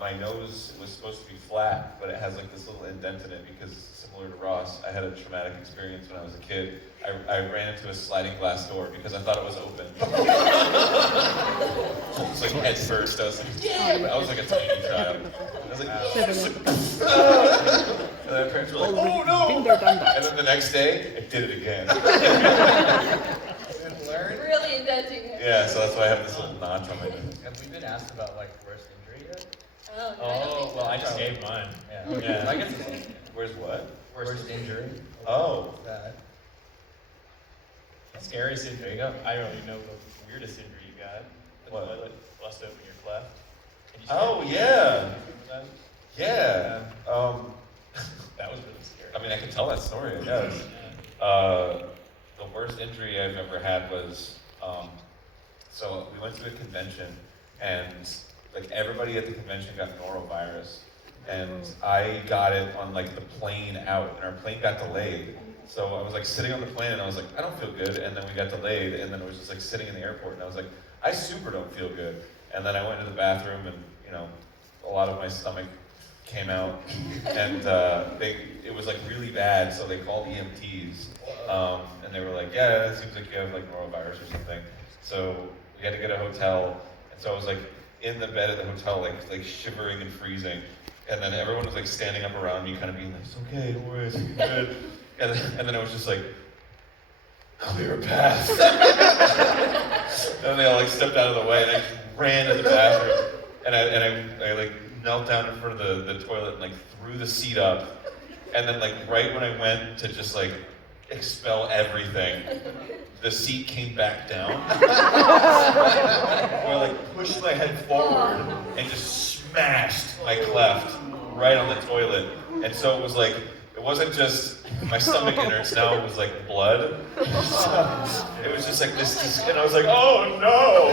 My nose was supposed to be flat, but it has like this little indent in it because, similar to Ross, I had a traumatic experience when I was a kid. I ran into a sliding glass door because I thought it was open. It's like head first. I was like, yeah! But I was like a tiny child. I was like, yeah! And then my parents were like, oh no! And then the next day, I did it again. Really indenting it. Yeah, so that's why I have this little notch on my nose. Have we been asked about like worst injury yet? Oh, no, Well, I just gave mine. Yeah. Yeah. I guess Where's what? worst injury. Oh. Scariest injury. I don't even know the weirdest injury you got. The What? toilet bust open your cleft. Can you Oh, share yeah. that? Yeah. That was really scary. I mean, I can tell that story, I guess. The worst injury I've ever had was, so we went to a convention, and like everybody at the convention got norovirus, and I got it on like the plane out, and our plane got delayed. So I was like sitting on the plane, and I was like, I don't feel good, and then we got delayed, and then I was just like sitting in the airport, and I was like, I super don't feel good. And then I went to the bathroom, and you know, a lot of my stomach came out, and it was like really bad, so they called EMTs, and they were like, yeah, it seems like you have like norovirus or something. So we had to get a hotel, and so I was like in the bed at the hotel, like shivering and freezing, and then everyone was like standing up around me, kind of being like, it's okay, don't worry, it's gonna be good. And then I was just like, clear a path. And they all like stepped out of the way, and I just ran to the bathroom, and I like knelt down in front of the toilet and like threw the seat up, and then like right when I went to just like expel everything, the seat came back down. Or I like pushed my head forward and just smashed my cleft right on the toilet. And so it was like, it wasn't just my stomach innards, now it was like blood. It was just like this, and I was like, oh no!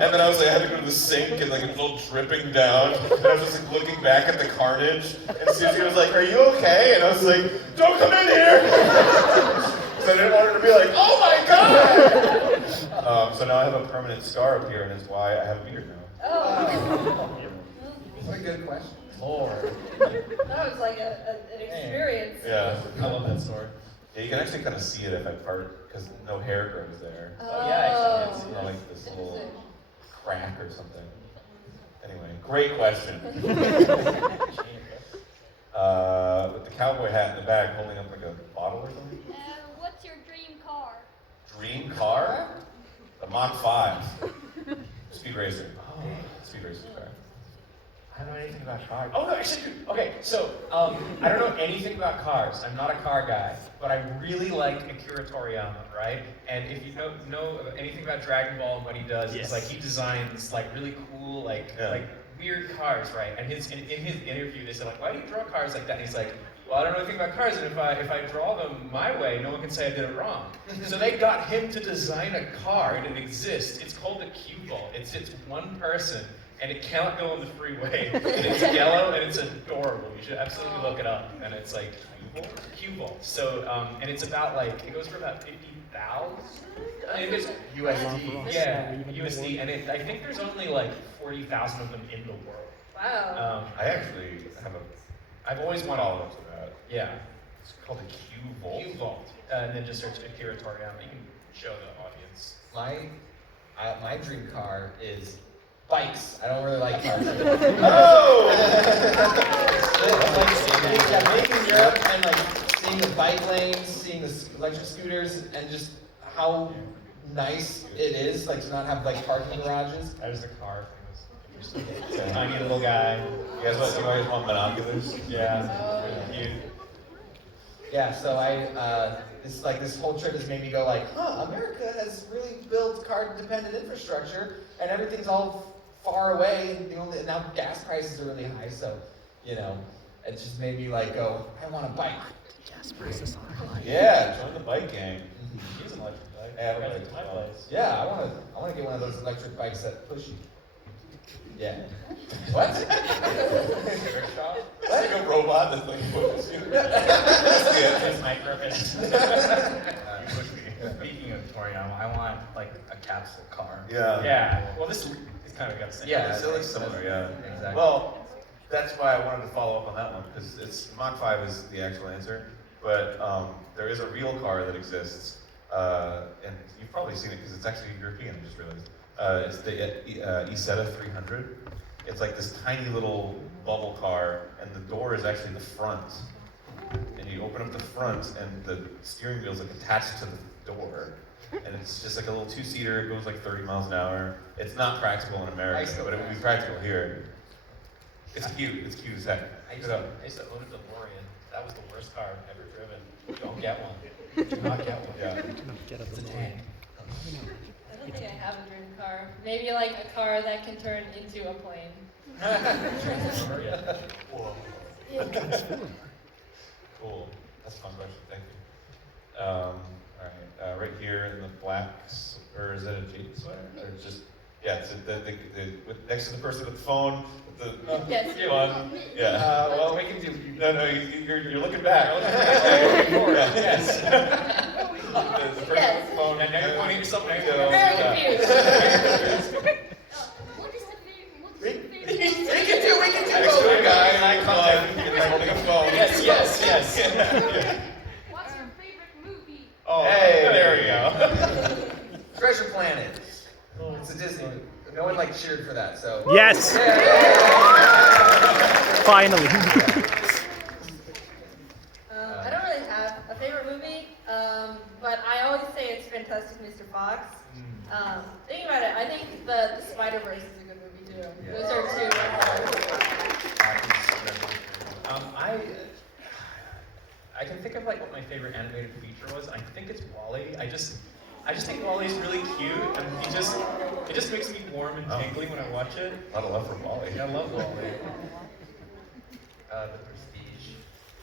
And then I was like, I had to go to the sink, and like it was all dripping down. And I was just like looking back at the carnage, and Susie was like, are you okay? And I was like, don't come in here! So I didn't want her to be like, oh my god! So now I have a permanent scar up here, and it's why I have a beard now. Oh. What a good question. Lord. That was like an experience. Yeah. I love that story. Yeah, you can actually kind of see it if I part, because no hair grows there. Oh, yeah, actually, It's yeah. not like this little Interesting. crack or something. Anyway, great question. With the cowboy hat in the bag, holding up like a bottle or something. What's your dream car? Dream car? The Mach 5. Speed racer. Oh. Speed racer car. I don't know anything about cars. Oh no, actually, okay. So I don't know anything about cars. I'm not a car guy, but I really like Akira Toriyama, right? And if you know anything about Dragon Ball and what he does, it's like he designs like really cool, like weird cars, right? And in his interview, they said like, why do you draw cars like that? And he's like, well, I don't know anything about cars, and if I draw them my way, no one can say I did it wrong. So they got him to design a car, and it exists. It's called the Cue Ball. It's one person, and it cannot go on the freeway. And it's yellow, and it's adorable. You should absolutely look it up. And it's like Cue Ball. So and it's about like it goes for about 50,000. I mean, it's USD. Yeah, USD, and I think there's only like 40,000 of them in the world. Wow. I actually have I've always a wanted. follow-up to that. Yeah. It's called the Q Volt. Cue Vault, and then just search Akira Toriyama. You can show the audience. My dream car is bikes. I don't really like cars. Oh! Being in Europe and like seeing the bike lanes, seeing the electric scooters, and just how nice it is, like to not have like parking garages. That was the car thing. Was interesting. Tiny little guy. You guys want binoculars? Yeah. Oh. Yeah, so this whole trip has made me go like, America has really built car-dependent infrastructure, and everything's all far away, and now gas prices are really high, so, it just made me like go, I want a bike. Yeah, join the bike gang. He's an electric bike. Yeah, Right electric to my bike. place. Yeah, I want to get one of those electric bikes that push you. Yeah. What? It's like a robot that's like pushes you. That's my purpose. Speaking of Toriyama, I want like a capsule car. Yeah. Yeah. Well, this kind of got the same. Yeah, it looks similar, yeah. Exactly. Well, that's why I wanted to follow up on that one, because it's Mach 5 is the actual answer, but there is a real car that exists, and you've probably seen it because it's actually European, I just realized. It's the Isetta 300. It's like this tiny little bubble car, and the door is actually the front. And you open up the front, and the steering wheel is like attached to the door. And it's just like a little two-seater, it goes like 30 miles an hour. It's not practical in America, but it would be practical here. It's cute as heck. I used to own a DeLorean. That was the worst car I've ever driven. Don't get one. Do not get one. Yeah. It's a tank. I don't think I have a dream car. Maybe like a car that can turn into a plane. Cool. Cool. That's a fun question. Thank you. All right. Right here in the black, or is that a Jade sweater? Or just it's next to the person with the phone. With the Yes. fun. Yeah. Well, we can do. No, you're looking back. Yes. The person with the phone. And now you're pointing yourself next to I'm very confused. What is the favorite? What's We your favorite? can do Next to a guy both. in eye contact and holding a phone. Yes. What's your favorite movie? Oh, Hey. there we go. Treasure Planet. It's a Disney. No one like cheered for that, so. Yes, Yeah. finally. I don't really have a favorite movie, but I always say it's Fantastic Mr. Fox. Thinking about it, I think the Spider-Verse is a good movie too. Yeah. Those are two. I can think of like what my favorite animated feature was. I think it's Wall-E. I just think Wall-E's really cute, and it just makes me warm and tingly when I watch it. A lot of love for Wally. I love Wall-E. The Prestige.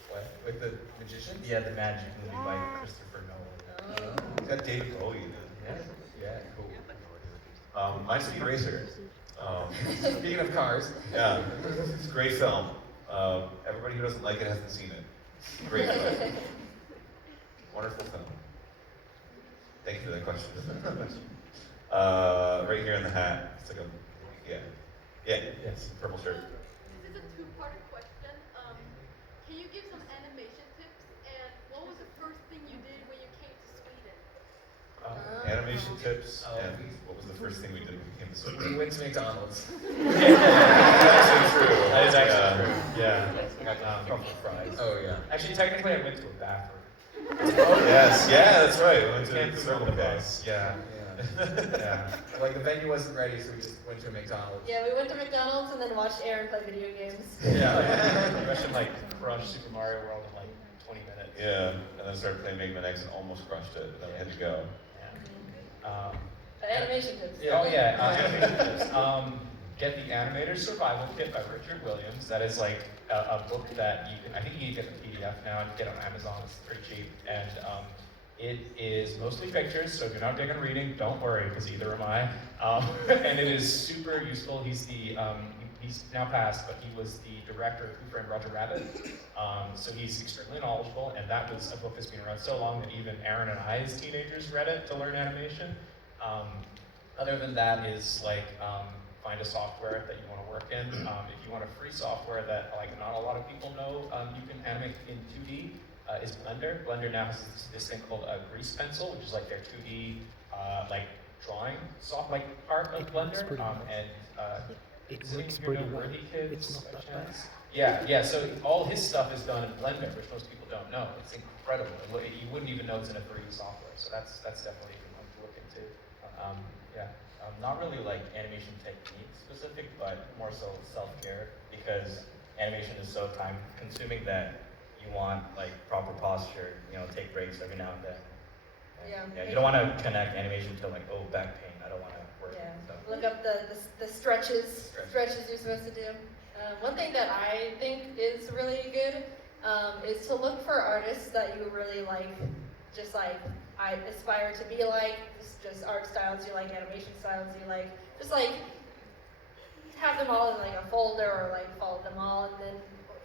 What? With the magician? Yeah, the Magic movie by Christopher Nolan. It's got David Bowie in it. Yeah, cool. Mine's Speed Racer. Speaking of cars, Yeah, it's a great film. Everybody who doesn't like it hasn't seen it. Great film. Wonderful film. Thank you for that question. Right here in the hat. It's like yes, purple shirt. This is a two-part question. Can you give some animation tips? And what was the first thing you did when you came to Sweden? Animation tips, and what was the first thing we did when we came to we Sweden? went to McDonald's. That's actually true. That is actually Yeah. true. Yeah. Truffle fries. Oh yeah. Actually, technically, I went to a bathroom. Yes, that's right. We went to Can't the circle circle the bus. bus. Yeah. Yeah. Like the venue wasn't ready, so we just went to a McDonald's. Yeah, we went to McDonald's and then watched Aaron play video games. Yeah. You should like crush Super Mario World in like 20 minutes. Yeah, and then started playing Mega Man X and almost crushed it, but then we had to go. Yeah. But animation tips. Oh yeah, animation tips. Get the Animator's Survival Kit by Richard Williams. That is like a book that you can, I think you can get the PDF now and get on Amazon. It's pretty cheap, and it is mostly pictures. So if you're not big on reading, don't worry, because either am I. And it is super useful. He's now passed, but he was the director of Who Framed Roger Rabbit. So he's extremely knowledgeable, and that was a book that's been around so long that even Aaron and I, as teenagers, read it to learn animation. Other than that is like find a software that you want to work in. If you want a free software that like not a lot of people know you can animate in 2D, is Blender. Blender now has this thing called a Grease Pencil, which is like their 2D like drawing part of Blender. It Does anyone works here pretty know well. Worthy Kids It's not by that bad. chance? Yeah. So all his stuff is done in Blender, which most people don't know. It's incredible. You wouldn't even know it's in a 3D software. So that's definitely a good one to look into. Yeah. Not really like animation technique specific, but more so self-care, because animation is so time consuming that you want like proper posture, take breaks every now and then. Yeah. You don't want to connect animation to like, oh, back pain, I don't want to work. Yeah. So. Look up the stretches you're supposed to do. One thing that I think is really good is to look for artists that you really like, just like I aspire to be like, just art styles you like, animation styles you like, just like have them all in like a folder or like follow them all, and then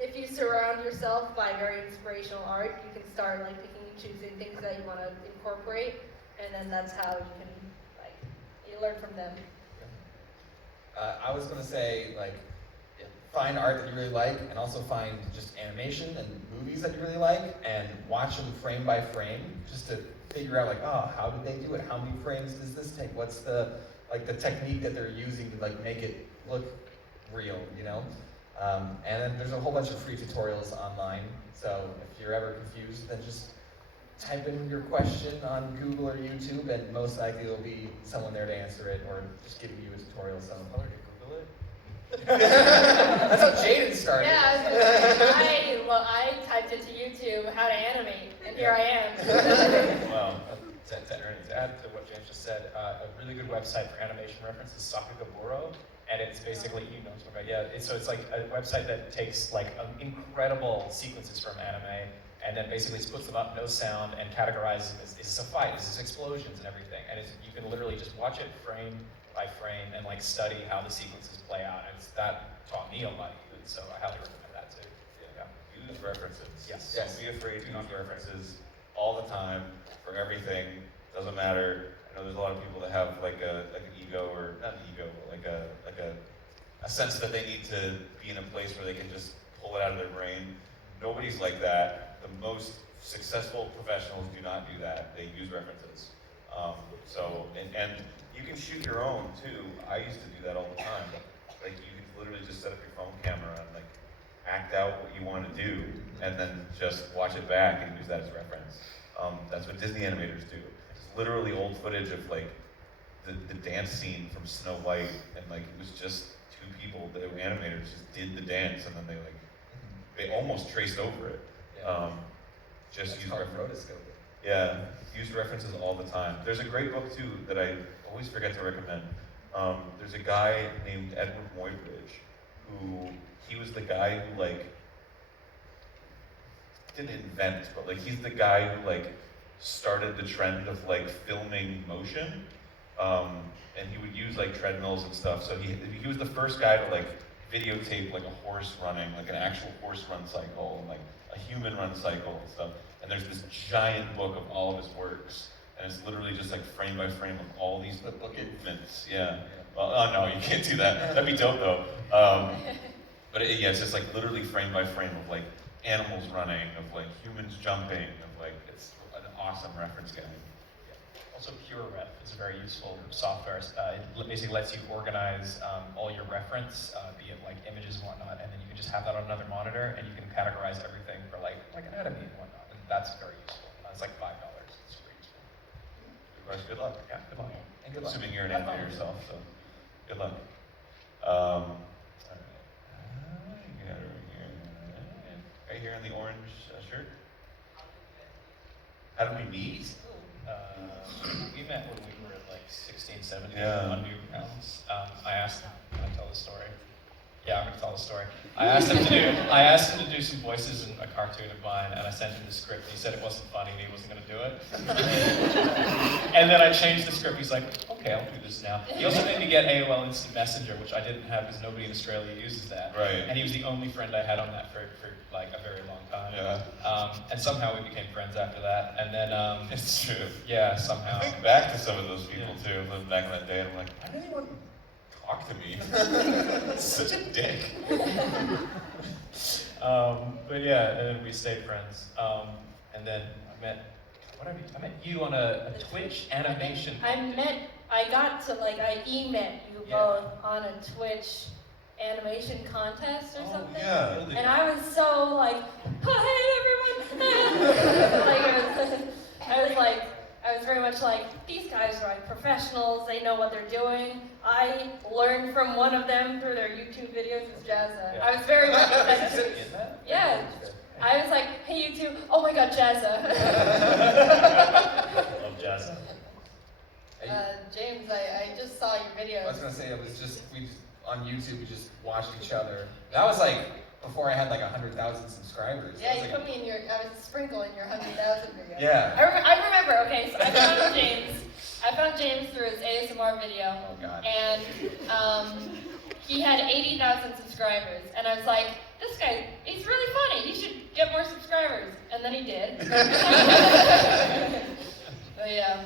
if you surround yourself by very inspirational art, you can start like picking and choosing things that you want to incorporate, and then that's how you can like you learn from them. I was gonna say like find art that you really like, and also find just animation and movies that you really like, and watch them frame by frame, just to figure out like, oh, how did they do it? How many frames does this take? What's the technique that they're using to like make it look real, you know? And then there's a whole bunch of free tutorials online. So if you're ever confused, then just type in your question on Google or YouTube, and most likely there'll be someone there to answer it, or just giving you a tutorial. So Google it. that's how Jaden started. Yeah, I was gonna say, I typed into YouTube how to animate, and here I am. Wow. To add to what James just said, a really good website for animation reference is Sakagaburo, and it's basically, you know, so it's like a website that takes like incredible sequences from anime, and then basically puts them up, no sound, and categorizes them as, is this a fight, is this explosions and everything, and you can literally just watch it frame by frame and like study how the sequences play out, and that taught me a lot, so I highly recommend that too. Yeah. Use references. Yes. Don't be afraid to use references all the time for everything. Doesn't matter. I know there's a lot of people that have like an ego, or not an ego, but like a sense that they need to be in a place where they can just pull it out of their brain. Nobody's like that. The most successful professionals do not do that. They use references. And you can shoot your own too. I used to do that all the time. Like you can literally just set up your phone camera and like act out what you want to do, and then just watch it back and use that as reference. That's what Disney animators do. It's literally old footage of like the dance scene from Snow White, and like it was just two people, the animators just did the dance, and then they almost traced over it. Just That's use called references. rotoscoping. Yeah, use references all the time. There's a great book too that I always forget to recommend. There's a guy named Edward Muybridge, who he was the guy who like didn't invent, but like he's the guy who like started the trend of like filming motion. And he would use like treadmills and stuff. So he was the first guy to like videotape like a horse running, like an actual horse run cycle, and like a human run cycle and stuff. And there's this giant book of all of his works, and it's literally just like frame by frame of all these movements. Yeah. Well, oh no, you can't do that. That'd be dope though. But yeah, it's just like literally frame by frame of like animals running, of like humans jumping, of like, it's an awesome reference guide. Also, PureRef is a very useful software. It basically lets you organize all your reference, be it like images and whatnot, and then you can just have that on another monitor, and you can categorize everything for like anatomy and whatnot, and that's very useful. It's like $5. It's super useful. Good luck. Yeah, good luck. And good luck. Assuming you're an Have fun. animator yourself, so good luck. All right. You got it right here. Right here on the orange shirt. How did we meet? We met when we were like 16, 17, Yeah. on Newgrounds. I asked him, can I tell the story? Yeah, I'm gonna tell the story. I asked him to do some voices in a cartoon of mine, and I sent him the script. He said it wasn't funny and he wasn't gonna do it. And then I changed the script. He's like, okay, I'll do this now. He also made me get AOL Instant Messenger, which I didn't have because nobody in Australia uses that. Right. And he was the only friend I had on that for like a very long time. Yeah. And somehow we became friends after that. And then, It's true. yeah, I somehow. think back to some of those people too, lived back in that day, and I'm like, why did anyone talk to me? Such a dick. But yeah, and then we stayed friends. And then I met you on a Twitch animation. I met you both on a Twitch animation contest or something. Yeah. And I was so like, oh, hey everyone! I was very much like, these guys are like professionals, they know what they're doing. I learned from one of them through their YouTube videos, it's Jazza. Yeah. I was very much excited. In that? Yeah. I was like, hey you two, oh my god, Jazza. Love jazz. James, I just saw your video. I was gonna say on YouTube we just watched each other. That was like before I had like 100,000 subscribers. Yeah, That you was put me in I was sprinkling your 100,000 video. Yeah. I remember, okay, so I found James through his ASMR video. Oh god. And he had 80,000 subscribers. And I was like, this guy, he's really funny, he should get more subscribers. And then he did. But yeah.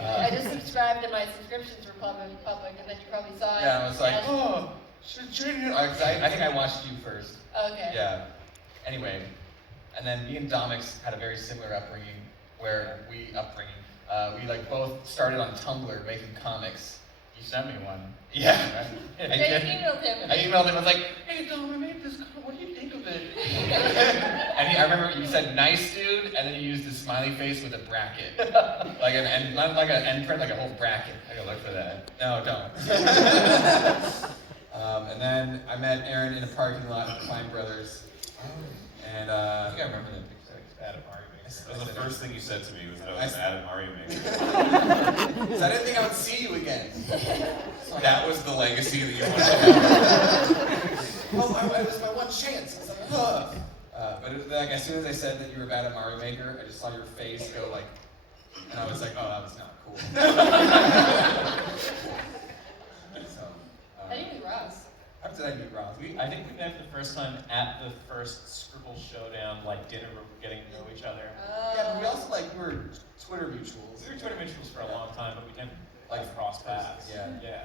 I just subscribed and my subscriptions were public, and then you probably saw it. Yeah, I was like, and- oh, I think I watched you first. Okay. Yeah. Anyway, and then me and Domix had a very similar upbringing, where we like both started on Tumblr making comics. You sent me one. Yeah. I Yeah, did. you emailed him. I emailed him. I was like, "Hey Dom, I made this comic. What do you think of it?" I remember you said, "Nice, dude," and then you used a smiley face with a bracket, not like an end print, like a whole bracket. I gotta look for that. No, don't. And then I met Aaron in a parking lot at Klein Brothers, and I think I remember that picture. Adam Mario Maker. That was the first thing you said to me was that I was an Adam Mario Maker. so I didn't think I would see you again. That was the legacy that you wanted to have. Oh, it was my one chance. I was like, huh. But like as soon as I said that you were bad at Mario Maker, I just saw your face go like, and I was like, oh, that was not cool. So, How do you meet Ross? how did I meet Ross? I think we met the first time at the first Scribble Showdown, like dinner, we were getting to know each other. Yeah, but we also we were Twitter mutuals. We were Twitter mutuals for a long time, but we didn't Like, cross paths. yeah. Yeah.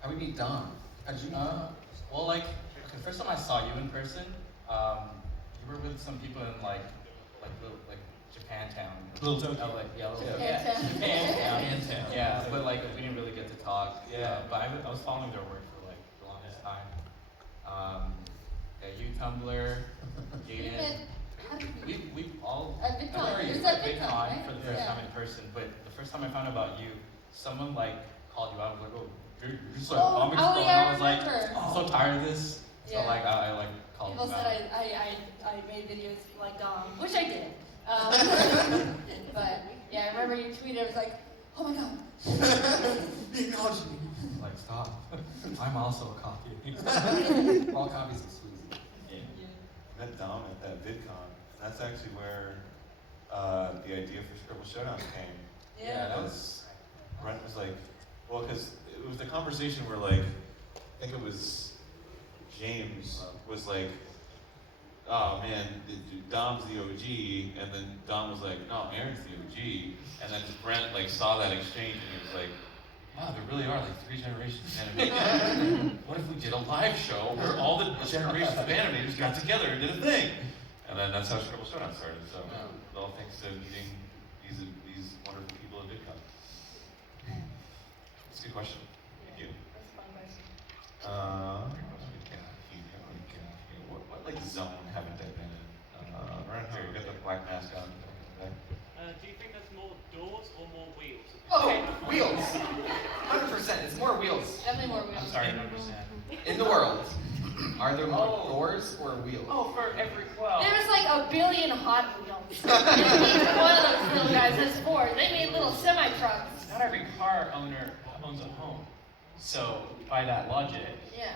How we meet Dom? How'd you meet Dom? Well, like, the first time I saw you in person, you were with some people in like Japantown. Little Tokyo. Japantown. Japantown. Yeah, but like we didn't really get to talk. Yeah. But I was following their work for like the longest time. Yeah, you Tumblr, You Jaden. met, how did you We all. At VidCon. I remember It you was at at VidCon, right? for the first Yeah. time in person, but the first time I found out about you, someone like called you out. I was like, oh, you're just like Oh, comics oh, club. yeah, And I was like, remember. I'm so tired of this. So Yeah. like I like called People him said out. I made videos like Dom, which I did. But yeah, I remember you tweeted, I was like, oh my god. He acknowledged me. Like stop. I'm also a copy. All copies of Squeezy. I met Dom at that VidCon. That's actually where the idea for Scribble Showdown came. Yeah. That was, Brent was like, well, because it was the conversation where like, I think it was James was like, oh man, Dom's the OG, and then Dom was like, no, Aaron's the OG, and then Brent like saw that exchange and he was like, wow, there really are like 3 generations of animators. What if we did a live show where all the generations of animators got together and did a thing? And then that's how Scribble Showdown started. So all thanks to meeting these wonderful people at VidCon. That's a good question. Thank you. That's a fun question. What like zone haven't I been in? Around here, you got the black mask on. Do you think there's more doors or more wheels? Oh, wheels. 100%. It's more wheels. Definitely more wheels. I'm sorry, I don't understand. In the world, are there more doors or wheels? Oh, for every, well, There's like a billion Hot Wheels. And each one of those little guys has 4. They made little semi-trucks. not every car owner owns a home. So, by that logic, Yeah.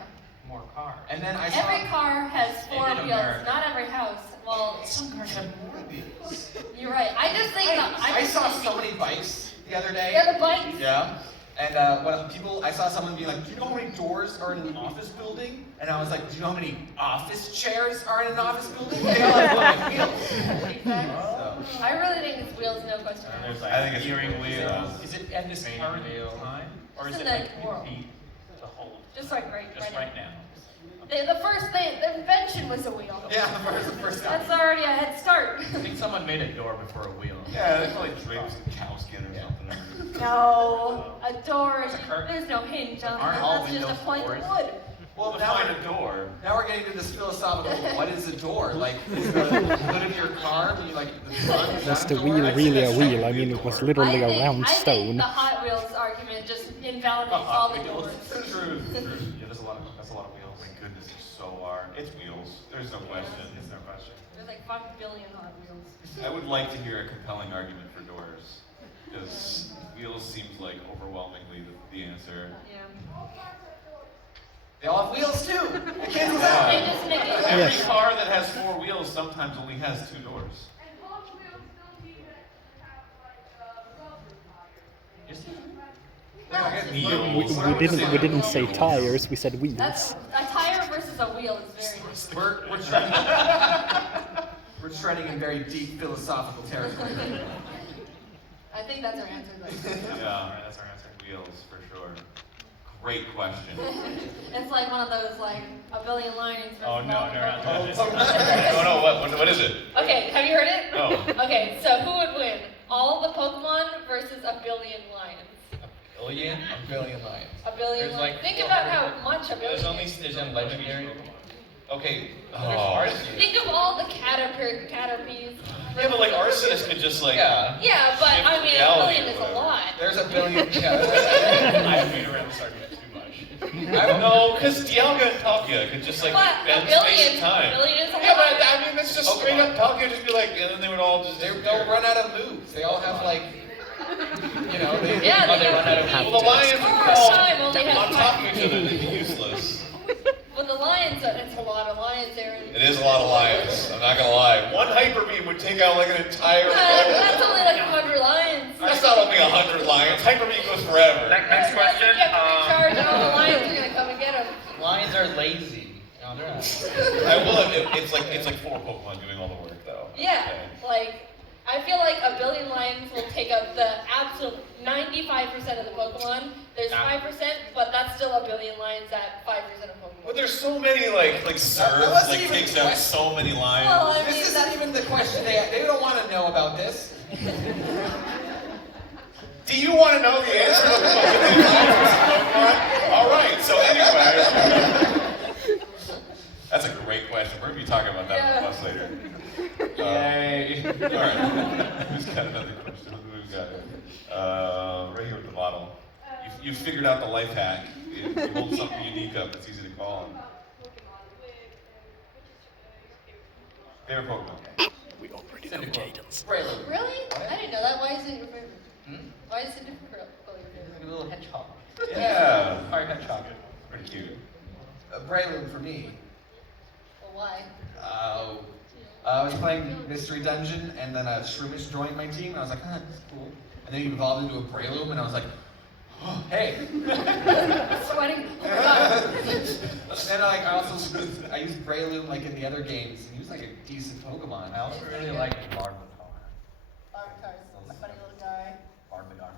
more cars. And then I saw. Every car has 4 In wheels, America. not every house. Well, Some cars have more wheels. you're right. I just think that I saw so many bikes the other day. Yeah, the bikes. Yeah. And I saw someone be like, do you know how many doors are in an office building? And I was like, do you know how many office chairs are in an office building? They all have like wheels. Exactly. So, I really think it's wheels, no question. And there's like I think it's steering wheels. wheels. Is it at this Training current wheel. time? Or is It's it in like the world. repeat the whole, Just like right now? The first thing, the invention was a wheel. yeah, the first time. That's already a head start. I think someone made a door before a wheel. Yeah, they probably draped some cow skin or something. No, a door, It's a curtain. there's no hinge on Aren't that. all That's just a windows plank of doors? wood. Well, We'll now find a door. we're getting into this philosophical, what is a door? Like, is the hood of your car when you like, the front, is Was that the a door? wheel really a wheel? I technically mean, a it was door. literally a round I think stone. the Hot Wheels argument just invalidates The Hot all the Wheels. doors. True. Yeah, that's a lot of wheels. Oh my goodness, there so are. It's wheels. There's no question. There's no question. There's like 5 billion Hot Wheels. I would like to hear a compelling argument for doors, because wheels seems like overwhelmingly the answer. Yeah. They all have wheels too. It cancels Yeah. out. They just make it. Every Yes. car that has 4 wheels sometimes only has 2 doors. And Hot Wheels still need it to have like rubber tires. Is it? We didn't say tires. We said That's wheels. a tire versus a wheel is very different. We're treading, we're treading in very deep philosophical territory. I think that's our answer though. Yeah, Alright, that's our answer. wheels for sure. Great question. It's like one of those like a billion lions. Oh no, no, not doing this. No, what is it? Okay, have you heard it? No. Okay, so who would win? All the Pokemon versus a billion lions. A billion lions. A billion There's lions. like Think about how much a billion is. There's some legendary. Okay. There's Oh. Arceus. Think of all the Caterpies. Yeah, but like Arceus could just like. Yeah. Yeah, but I mean, a Reality billion is or a lot. There's a billion. Yeah. I beat around this argument too much. I don't know, because Dialga and Palkia could just like But a bend space billion, and time. a billion is a Yeah, lot. but I mean, that's just straight up Palkia would just be like, and then they would all just. They'll run out of moves. They all have like, you know, they, Yeah, they run out of have Well, the lions Or would a all time only on has top of each other. They'd be useless. With the lions, it's a lot of lions there. It is a lot of lions. I'm not gonna lie. One hyper beam would take out like an entire. That's only like 100 lions. That's not only 100 lions. Hyper beam goes forever. Next question. You have to recharge, and all the lions are gonna come and get them. Lions are lazy. No, they're not. I will admit, it's like 4 Pokemon doing all the work though. Yeah, Okay. like I feel like a billion lions will take out the absolute 95% of the Pokemon. There's 5%, but that's still a billion lions at 5% of Pokemon. But there's so many like That Surf wasn't like even takes the out question. so many lions. Well, I mean, This isn't even the question. They don't want to know about this. Do you want to know the answer to the Pokemon? All right. So anyway, that's a great question. We're gonna be talking about that on the bus later. Yay. All right. Who's got another question? Who we got? Right here with the bottle. You figured out the life hack. You hold something unique up. It's easy to call. Favorite Pokemon. We already know Jaden's. Breloom. Really? I didn't know that. Why is it your favorite? Hmm? Why is it different color your favorite? Like a little hedgehog. Yeah. Fire hedgehog. Pretty cute. Breloom for me. Well, why? I was playing Mystery Dungeon, and then a Shroomish joined my team, and I was like, ah, this is cool. And then he evolved into a Breloom, and I was like, oh, hey. Sweating. Oh my god. And then I used Breloom like in the other games, and he was like a decent Pokemon. I also really like Larvitar. Larvitar's a funny little guy. Larvitar.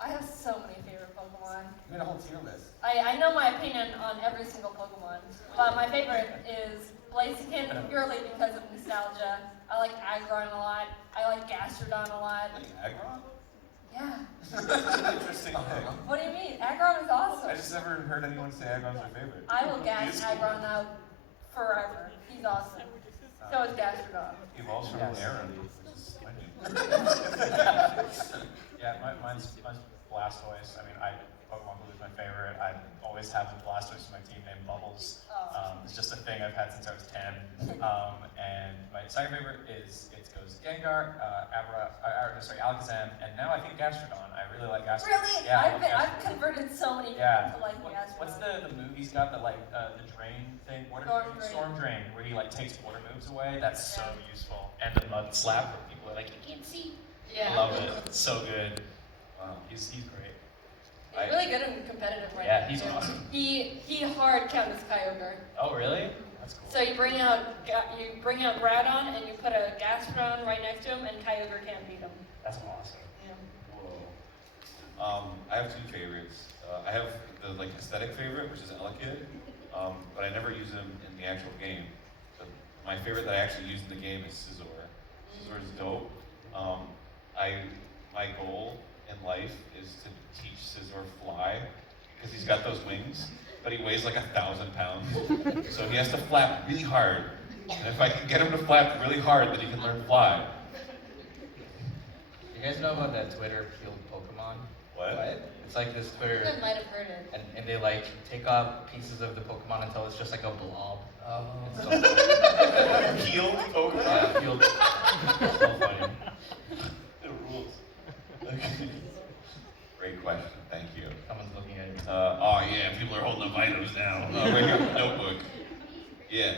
I have so many favorite Pokemon. You made a whole tier list. I know my opinion on every single Pokemon, but my favorite is Blaziken purely because of nostalgia. I like Aggron a lot. I like Gastrodon a lot. Aggron? Yeah. Interesting thing. What do you mean? Aggron is awesome. I just never heard anyone say Aggron's their favorite. I will gas Aggron out forever. He's awesome. So is Gastrodon. He evolves from Yes. Aaron. Which is my name. Yeah, mine's Blastoise. I mean, Pokemon Blue is my favorite. I always have a Blastoise in my team named Bubbles. It's just a thing I've had since I was 10. And my second favorite goes Gengar, Alakazam, and now I think Gastrodon. I really like Gastrodon. Really? Yeah, I love I've Gastrodon. converted so many people Yeah. to like Gastrodon. What's the move he's got that like the drain thing? Storm drain, where he like takes water moves away. That's so useful. And the mud slap where people are like, you can't see. Yeah. I love it. It's so good. Wow, he's great. He's really good and competitive right Yeah, now. he's too. awesome. He hard counters Kyogre. Oh really? That's cool. So you bring out Groudon and you put a Gastrodon right next to him, and Kyogre can't beat him. That's awesome. Yeah. Whoa. I have 2 favorites. I have the like aesthetic favorite, which is Elekid, but I never use him in the actual game. So my favorite that I actually use in the game is Scizor. Scizor is dope. My goal in life is to teach Scizor fly because he's got those wings, but he weighs like 1,000 pounds, so he has to flap really hard. And if I can get him to flap really hard, then he can learn fly. You guys know about that Twitter peeled Pokemon? What? It's like this Twitter, I might have heard it. and they like take off pieces of the Pokemon until it's just like a blob. Oh. It's so Peeled Pokemon? yeah, peeled. It's so funny. It rules. Okay. Great question. Thank you. Someone's looking at you. Oh yeah, people are holding up items now. Right here with the notebook. Yeah.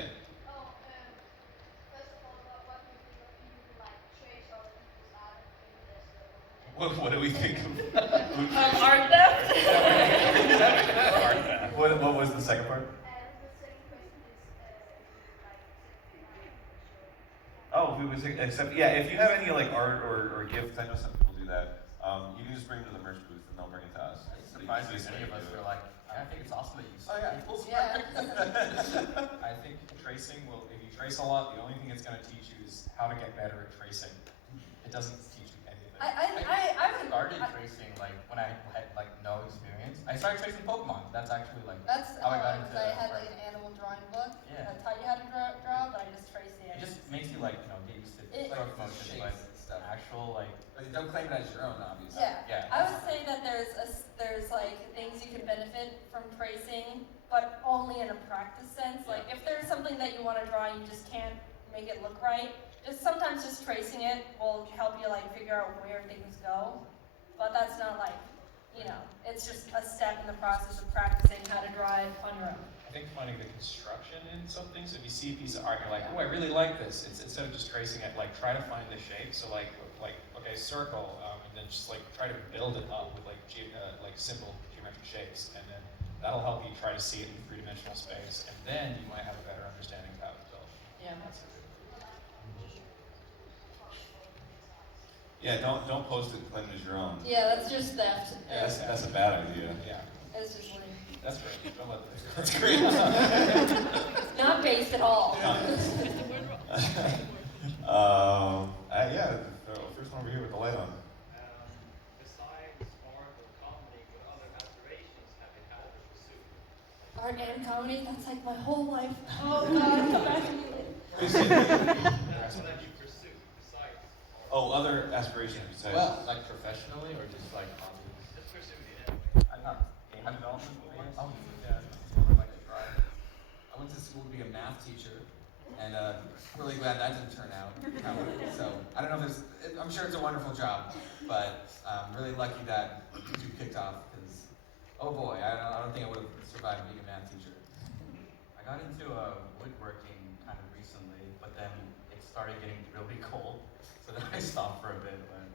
What do we think of? Art theft? What was the second part? Oh, except yeah, if you have any like art or gifts, I know some people do that. You can just bring them to the merch booth and they'll bring it to us. It's surprising any of us are like, I think it's awesome that you use staples. Yeah. I think tracing will, if you trace a lot, the only thing it's going to teach you is how to get better at tracing. It doesn't teach you anything. I started tracing like when I had like no experience. I started tracing Pokemon. That's actually like That's how I got into. because I had like an animal drawing book. Yeah. I taught you how to draw, but I just traced the It animals. just makes you like get used to stroke motion, shapes but and stuff. actual like. But don't claim it as your own, obviously. Yeah. Yeah. I would say that there's like things you can benefit from tracing, but only in a practice sense. Like if there's something that you want to draw and you just can't make it look right, sometimes just tracing it will help you like figure out where things go. But that's not like, it's just a step in the process of practicing how to draw it on your own. I think finding the construction in something, so if you see a piece of art, you're like, oh, I really like this. It's instead of just tracing it, like try to find the shape. So like okay, circle, and then just like try to build it up with like simple geometric shapes, and then that'll help you try to see it in three-dimensional space, and then you might have a better understanding of how it's built. Yeah. Yeah, don't post it and claim it as your own. Yeah, that's just theft. Yeah, that's a bad idea. Yeah. It's just lame. That's great. Don't let that. That's great. Not based at all. Yeah, the first one over here with the light on. Besides art or comedy, what other aspirations have you had or pursued? Art and comedy, that's like my whole life. Oh God, come back to me later. What have you pursued besides art? Oh, other aspirations besides. Well, like professionally or just like hobbies? Just pursue the I'm not game development. Oh, Yeah, I like to try. I went to school to be a math teacher, and really glad that didn't turn out. So I don't know if I'm sure it's a wonderful job, but I'm really lucky that you kicked off because, oh boy, I don't think I would have survived being a math teacher. I got into woodworking kind of recently, but then it started getting really cold, so then I stopped for a bit. But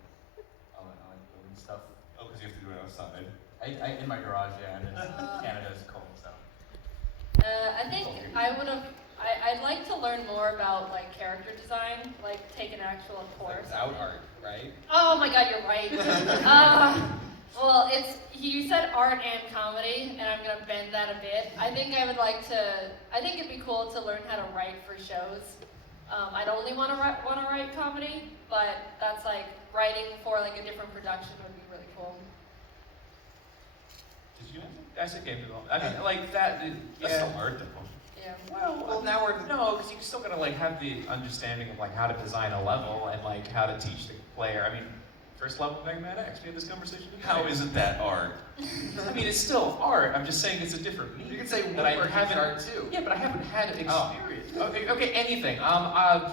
I like building stuff. Oh, because you have to do it outside. I in my garage, yeah, and then Canada is cold, so. I think I'd like to learn more about like character design, like take an actual course. Without art, right? Oh my God, you're right. Well, you said art and comedy, and I'm gonna bend that a bit. I think it'd be cool to learn how to write for shows. I'd only want to write comedy, but that's like writing for like a different production would be really cool. Did you? I said game development. I mean, like that. That's Yeah. still art, though. Yeah. Well, now we're because you still gotta like have the understanding of like how to design a level and like how to teach the player. I mean, first level of Mega Man X, we had this conversation. How isn't that art? I mean, it's still art. I'm just saying it's a different medium. You could say that I woodworking is haven't. art too. Yeah, but I haven't had experience. Oh. Okay, anything. I'm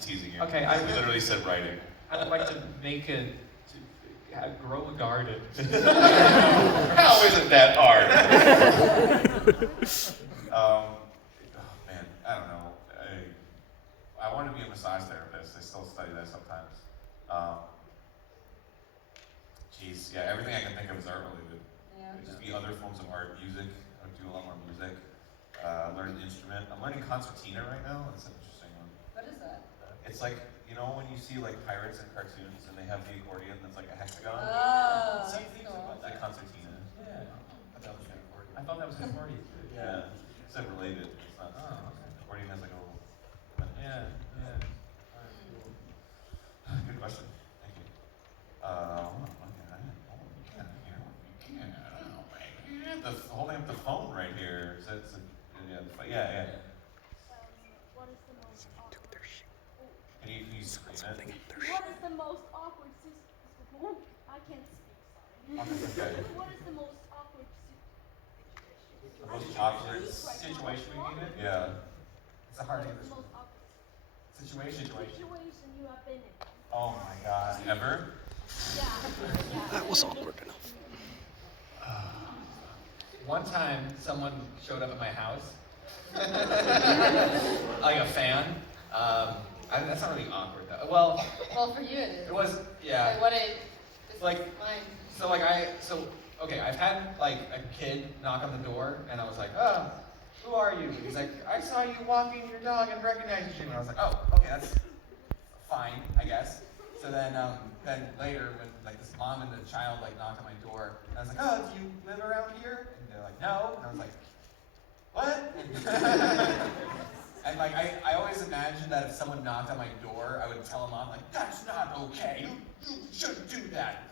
teasing you. Okay, I literally said writing. I'd like to grow a garden. How isn't that art? Oh man, I don't know. I want to be a massage therapist. I still study that sometimes. Yeah, everything I can think of is art related. Yeah. It'd just be other forms of art, music. I would do a lot more music. Learn an instrument. I'm learning concertina right now. That's an interesting one. What is that? It's like, when you see like pirates in cartoons and they have the accordion that's like a hexagon. Oh, Same that's thing cool. about that concertina. Yeah. I thought that was an accordion. I thought that was an accordion too. Yeah. It's like related. It's not. Oh, okay. Accordion has like a little. Yeah. Alright, cool. Good question. Thank you. Holding up the phone right here. Yeah. What is the most awkward? Can you scream it? What is the most awkward situation? I can't speak. Sorry. Okay. What is the most awkward situation? The most awkward Situation we needed? Yeah. It's a hard What is answer. the most awkward Situation. situation you have been in? Oh my god. Ever? Yeah. That was awkward enough. One time, someone showed up at my house, like a fan. That's not really awkward though. Well, Well, for you it is. it was, yeah. Like, what it? This Like- is mine. Okay, I've had like a kid knock on the door, and I was like, who are you? He's like, I saw you walking your dog and recognized you. And I was like, oh, okay, fine, I guess. So then later, when like this mom and the child like knocked on my door, and I was like, oh, do you live around here? And they're like, no. And I was like, what? And like I always imagined that if someone knocked on my door, I would tell a mom like, that's not okay. You shouldn't do that.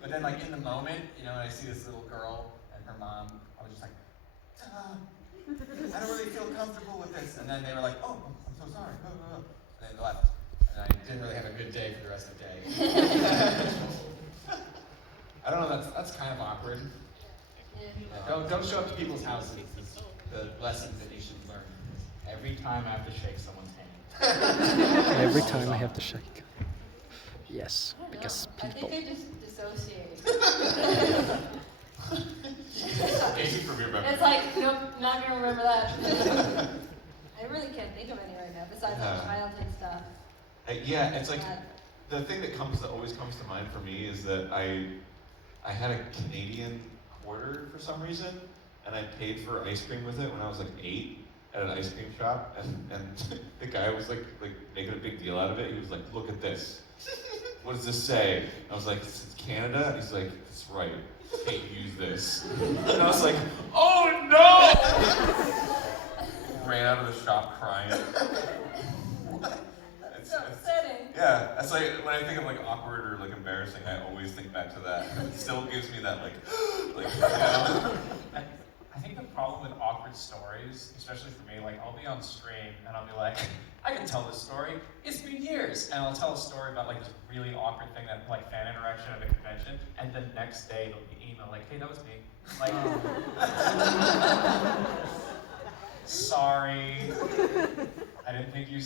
But then like in the moment, you know, when I see this little girl and her mom, I was just like, I don't really feel comfortable with this. And then they were like, oh, I'm so sorry. And then they left. And I didn't really have a good day for the rest of the day. I don't know, that's kind of awkward. Yeah, don't show up to people's houses is the lesson that you should learn. Every time I have to shake someone's hand. Every time I have to shake. Yes, because I people. think they just dissociate. Thank you for your memory. It's like, nope, not gonna remember that. I really can't think of any right now, besides like childhood stuff. Yeah, it's like the thing that always comes to mind for me is that I had a Canadian quarter for some reason, and I paid for ice cream with it when I was like 8 at an ice cream shop, and the guy was like making a big deal out of it. He was like, look at this. What does this say? I was like, it's Canada? And he's like, that's right. Can't use this. And I was like, oh no! Ran out of the shop crying. So upsetting. Yeah, that's like when I think of like awkward or like embarrassing, I always think back to that. It still gives me that like you know? I think the problem with awkward stories, especially for me, like I'll be on stream and I'll be like, I can tell this story. It's been years, and I'll tell a story about like this really awkward thing that like fan interaction at a convention, and the next day it'll be email like, hey, that was me. Like, sorry. I didn't think you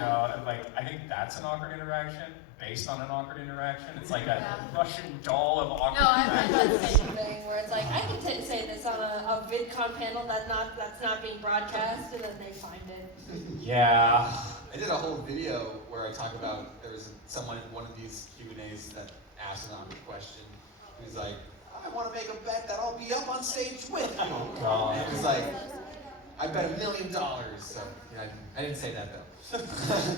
know, and like, I think that's an awkward interaction based on an awkward interaction. It's like a Russian doll of awkward I've had the same thing where it's like, I can say this on a VidCon panel that's not being broadcast, and then they find it. Yeah. I did a whole video where I talk about there was someone in one of these Q&As that asked an awkward question. He was like, I want to make a bet that I'll be up on stage with you. Oh, God. And it was like, I bet $1 million. So yeah, I didn't say that though.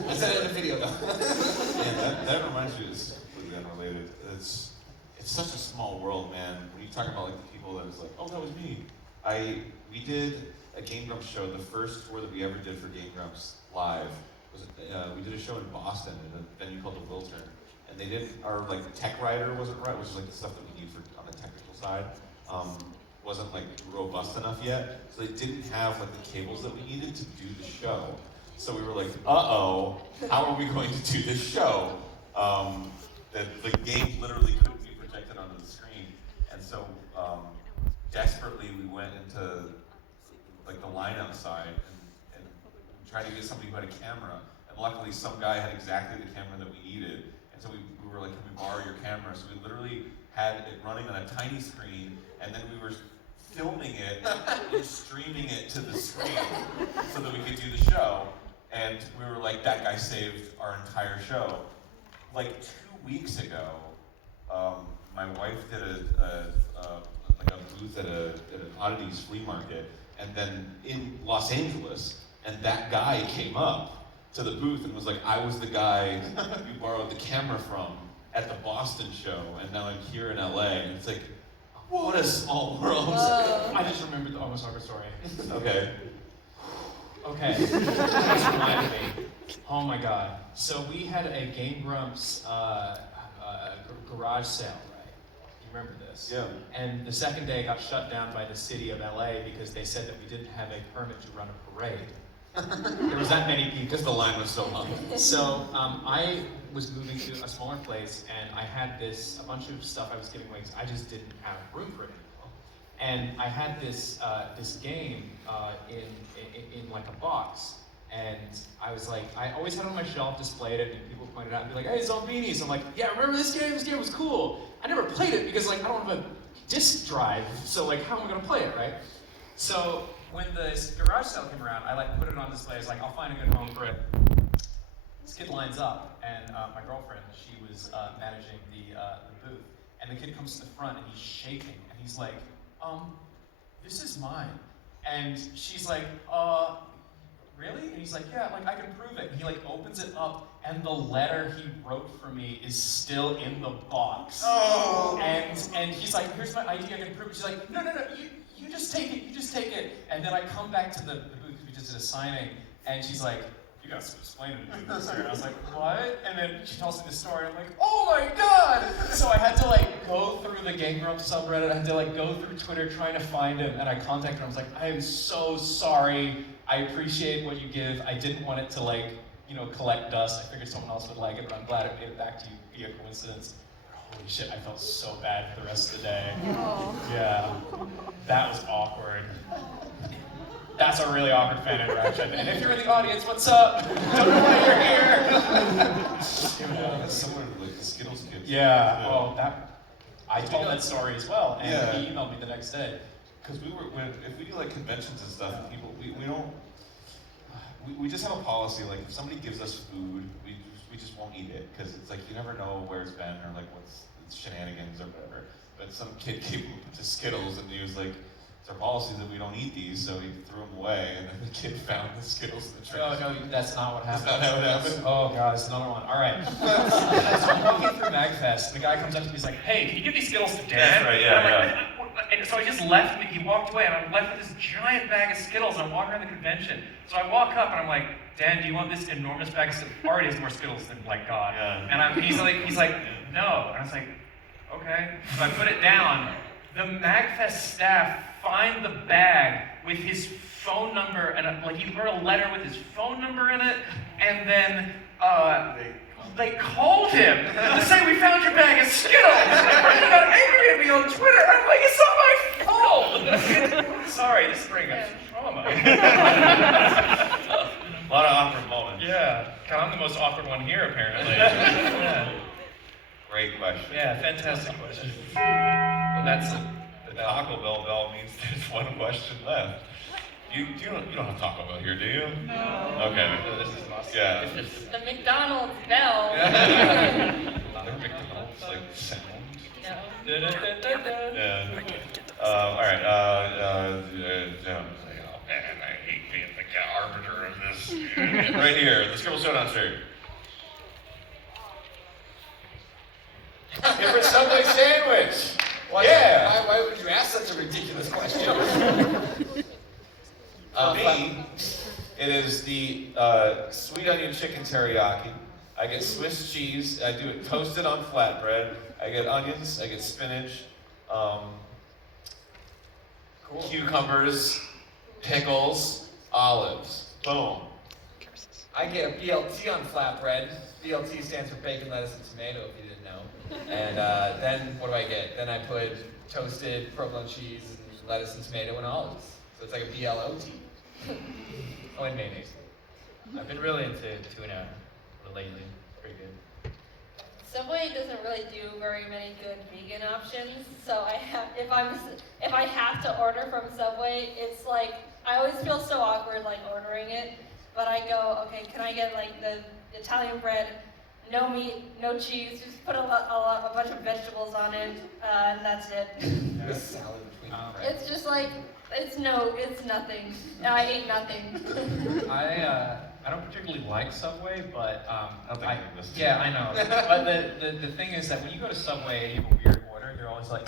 I said it in the video though. Yeah, that reminds me, it's completely unrelated. It's such a small world, man. When you talk about like the people that is like, oh, that was me. We did a Game Grumps show. The first tour that we ever did for Game Grumps live was we did a show in Boston in a venue called the Wiltern, and they did our like tech writer wasn't right, which is like the stuff that we need for on the technical side. Wasn't like robust enough yet, so they didn't have like the cables that we needed to do the show. So we were like, uh-oh, how are we going to do this show? That the game literally couldn't be projected onto the screen, and so desperately we went into like the line outside and tried to get somebody who had a camera, and luckily some guy had exactly the camera that we needed, and so we were like, can we borrow your camera? So we literally had it running on a tiny screen, and then we were filming it and streaming it to the screen so that we could do the show. And we were like, that guy saved our entire show. Like 2 weeks ago, my wife did a booth at an oddities flea market, and then in Los Angeles, and that guy came up to the booth and was like, I was the guy you borrowed the camera from at the Boston show, and now I'm here in LA, and it's like, what a small world. I just remembered the almost awkward story. Okay. Okay, this reminded me. Oh my God. So we had a Game Grumps garage sale, right? You remember this? Yeah. And the second day got shut down by the city of LA because they said that we didn't have a permit to run a parade. There was that many people. Because the line was so long. So I was moving to a smaller place, and I had a bunch of stuff I was giving away because I just didn't have room for it anymore. And I had this game in like a box, and I was like, I always had it on my shelf, displayed it, and people pointed out and be like, hey, Zombinis. I'm like, yeah, remember this game? This game was cool. I never played it because like I don't have a disc drive, so like how am I gonna play it, right? So when the garage sale came around, I like put it on display. I was like, I'll find a good home for it. This kid lines up, and my girlfriend, she was managing the booth, and the kid comes to the front, and he's shaking, and he's like, this is mine. And she's like, really? And he's like, yeah, like I can prove it. And he like opens it up, and the letter he wrote for me is still in the box. Oh. And he's like, here's my ID, I can prove it. She's like, no, you just take it, you just take it. And then I come back to the booth, we just did a signing, and she's like, you got some explaining to do this here. And I was like, what? And then she tells me the story, and I'm like, oh my god! So I had to like go through the Gang Grumps subreddit, I had to like go through Twitter trying to find him, and I contacted him, I was like, I am so sorry, I appreciate what you give, I didn't want it to like, you know, collect dust, I figured someone else would like it, but I'm glad it made it back to you via coincidence. Holy shit, I felt so bad for the rest of the day. Yeah, that was awkward. That's a really awkward fan interaction. And if you're in the audience, what's up? Don't know why you're here. Someone like the Skittles kids. Yeah. Oh, that. I told that story as well, and Yeah. he emailed me the next day. Because if we do like conventions and stuff, people we don't. We just have a policy like if somebody gives us food, we just won't eat it because it's like you never know where it's been or like what's it's shenanigans or whatever. But some kid gave him a bunch of Skittles and he was like, it's our policy that we don't eat these, so he threw them away, and then the kid found the Skittles in the trash. No, that's not what happened. That's not how it happened? Oh god, it's another one. All right. So I'm walking through MagFest, and the guy comes up to me, he's like, hey, can you give these Skittles to Dan? That's right, yeah, and I'm like, and so I just left, he walked away, and I'm left with this giant bag of Skittles, and I'm walking around the convention. So I walk up, and I'm like, Dan, do you want this enormous bag of Skittles? Already has more Skittles than, like, God. Yeah. And he's like, no. And I was like, okay. So I put it down. The MagFest staff find the bag with his phone number, and he wrote a letter with his phone number in it, and then they called him to say, we found your bag of Skittles, and he got angry at me on Twitter. I'm like, it's not my fault. Sorry, this is bringing up trauma. A lot of awkward moments. Yeah, God, I'm the most awkward one here, apparently. Yeah. Great question. Yeah, fantastic question. Well, that's The Taco Bell bell means there's one question left. You don't have Taco Bell here, do you? No. Okay. This is awesome. Yeah. The McDonald's bell. They're McDonald's like sound. No. Yeah. All right. Oh man, I hate being the arbiter of this. Right here, the Scribble Showdown shirt. Different Subway sandwich. Yeah. Why would you ask such a ridiculous question? For me, it is the sweet onion chicken teriyaki. I get Swiss cheese. I do it toasted on flatbread. I get onions. I get spinach, cucumbers, pickles, olives. Boom. I get a BLT on flatbread. BLT stands for bacon, lettuce, and tomato, if you didn't know. And then what do I get? Then I put toasted provolone cheese, and lettuce, and tomato, and olives. So it's like a BLOT. Oh, and mayonnaise. I've been really into tuna lately. Pretty good. Subway doesn't really do very many good vegan options, so if I have to order from Subway, it's like I always feel so awkward like ordering it, but I go, okay, can I get like the Italian bread, no meat, no cheese, just put a bunch of vegetables on it, and that's it. The salad between the bread. It's just like it's nothing. I ate nothing. I don't particularly like Subway, but I don't think you missed it. yeah, I know. But the thing is that when you go to Subway and you have a weird order, they're always like,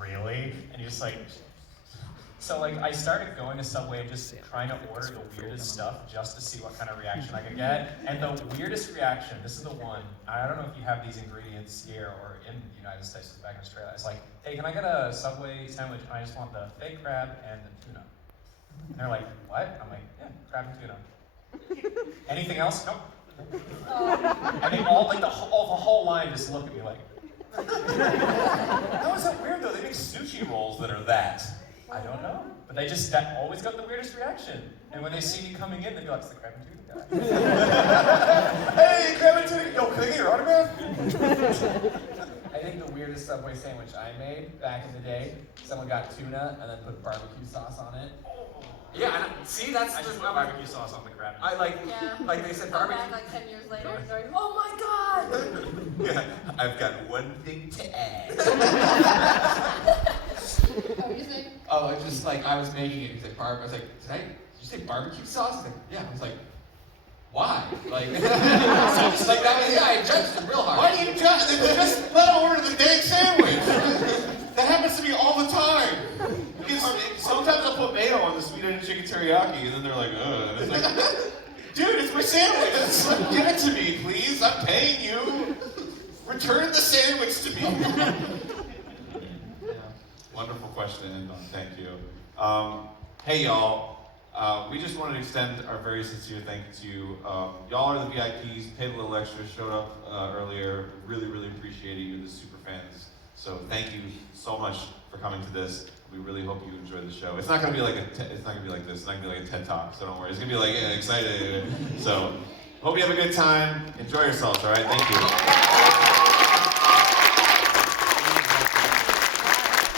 really? And you're just like, so like I started going to Subway and just trying to order the weirdest stuff just to see what kind of reaction I could get. And the weirdest reaction, this is the one, I don't know if you have these ingredients here or in the United States or back in Australia. It's like, hey, can I get a Subway sandwich? I just want the fake crab and the tuna. And they're like, what? I'm like, yeah, crab and tuna. Anything else? Nope. And they all, like the whole line just look at me like, How is that weird though? They make sushi rolls that are that. I don't know. But that always got the weirdest reaction. And when they see me coming in, they be like, it's the crab and tuna guy. Hey, crab and tuna. Yo, can I get your autograph? I think the weirdest Subway sandwich I made back in the day, someone got tuna and then put barbecue sauce on it. Yeah, see, that's I just just put barbecue sauce on the crab. I like, Yeah. like they said, Come barbecue. back like 10 years later and going, oh my god! Yeah, I've got one thing to add. What were you saying? Oh, it's just like I was making it. He's like, I was like, did you say barbecue sauce? He's like, yeah. I was like, why? Like, so, like that was, yeah, I judged him real hard. Why do you judge? Just let him order the dang sandwich. That happens to me all the time. Because sometimes I'll put mayo on the sweet onion chicken teriyaki, and then they're like, ugh. And it's like, dude, it's my sandwich. Just give it to me, please. I'm paying you. Return the sandwich to me. Wonderful question to end on. Thank you. Hey, y'all. We just wanted to extend our very sincere thank you to you. Y'all are the VIPs, paid a little extra, showed up earlier. Really, really appreciate it. You're the super fans. So thank you so much for coming to this. We really hope you enjoy the show. It's not gonna be like it's not gonna be like this. It's not gonna be like a TED Talk. So don't worry. It's gonna be like excited. So hope you have a good time. Enjoy yourselves. All right. Thank you.